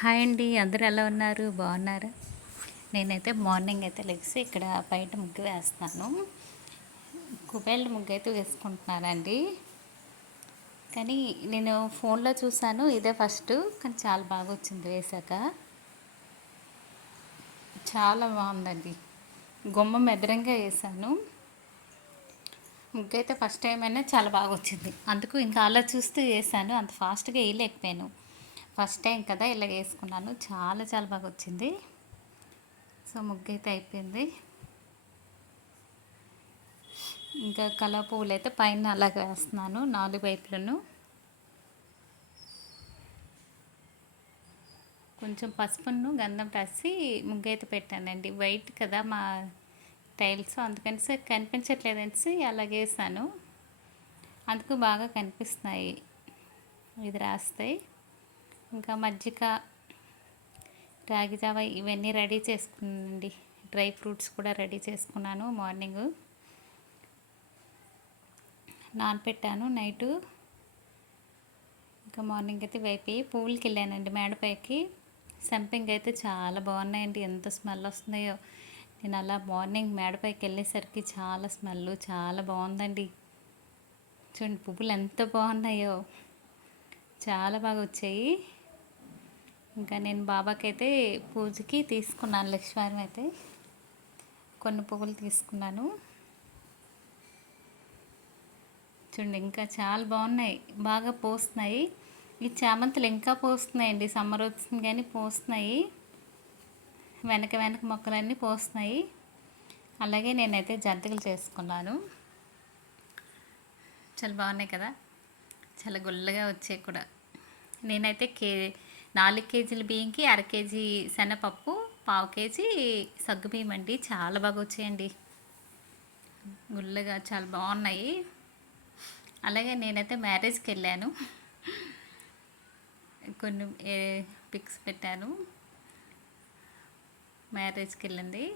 Hi అండి అందరూ ఎలా ఉన్నారు? బాగున్నారా? నేనైతే మార్నింగ్ అయితే లెగ్స్ ఇక్కడ బయట ముగ్గు వేస్తాను కుబేళ్ళ ముగ్గు అయితే వేసుకుంటున్నానండి కానీ నేను ఫోన్లో చూసాను ఇదే ఫస్ట్ కానీ చాలా బాగా వచ్చింది వేసాక చాలా బాగుందండి. గుమ్మం ఎదురంగా వేసాను ముగ్గు అయితే ఫస్ట్ టైం అయినా చాలా బాగా వచ్చింది. అందుకు ఇంకా అలా చూస్తూ వేసాను అంత ఫాస్ట్గా వేయలేకపోయాను. ఫస్ట్ టైం కదా ఇలా వేసుకున్నాను. చాలా చాలా బాగా వచ్చింది. సో ముగ్గు అయితే అయిపోయింది. ఇంకా కలర్ పువ్వులు అయితే పైన అలాగే వేస్తున్నాను నాలుగు వైపులను. కొంచెం పసుపును గంధం రాసి ముగ్గు అయితే పెట్టానండి. వైట్ కదా మా టైల్స్ అందుకని సార్ కనిపించట్లేదనేసి అలాగే వేసాను. అందుకు బాగా కనిపిస్తున్నాయి. ఇది రాస్తాయి. ఇంకా మజ్జిగ రాగి జావ ఇవన్నీ రెడీ చేసుకున్నానండి. డ్రై ఫ్రూట్స్ కూడా రెడీ చేసుకున్నాను మార్నింగ్. నానపెట్టాను నైటు. ఇంకా మార్నింగ్ అయితే వైపు పువ్వులకి వెళ్ళానండి మేడపైకి. సంపింగ్ అయితే చాలా బాగున్నాయండి. ఎంత స్మెల్ వస్తున్నాయో. నేను అలా మార్నింగ్ మేడపైకి వెళ్ళేసరికి చాలా స్మెల్ చాలా బాగుందండి. చూడండి పువ్వులు ఎంత బాగున్నాయో. చాలా బాగా వచ్చాయి. ఇంకా నేను బాబాకైతే పూజకి తీసుకున్నాను లక్ష్మీవారం అయితే కొన్ని పువ్వులు తీసుకున్నాను. చూడండి ఇంకా చాలా బాగున్నాయి బాగా పోస్తున్నాయి. ఈ చామంతులు ఇంకా పోస్తున్నాయండి సమ్మర్ వచ్చింది కానీ పోస్తున్నాయి. వెనక వెనక మొక్కలన్నీ పోస్తున్నాయి. అలాగే నేనైతే జంతికలు చేసుకున్నాను. చాలా బాగున్నాయి కదా చాలా గుల్లగా వచ్చాయి కూడా. నేనైతే కే నాలుగు కేజీల బియ్యంకి అర కేజీ శనగపప్పు పావు కేజీ సగ్గుబియ్యం అండి. చాలా బాగా వచ్చాయండి. గుల్లగా చాలా బాగున్నాయి. అలాగే నేనైతే మ్యారేజ్కి వెళ్ళాను. కొన్ని పిక్స్ పెట్టాను. మ్యారేజ్కి వెళ్ళింది.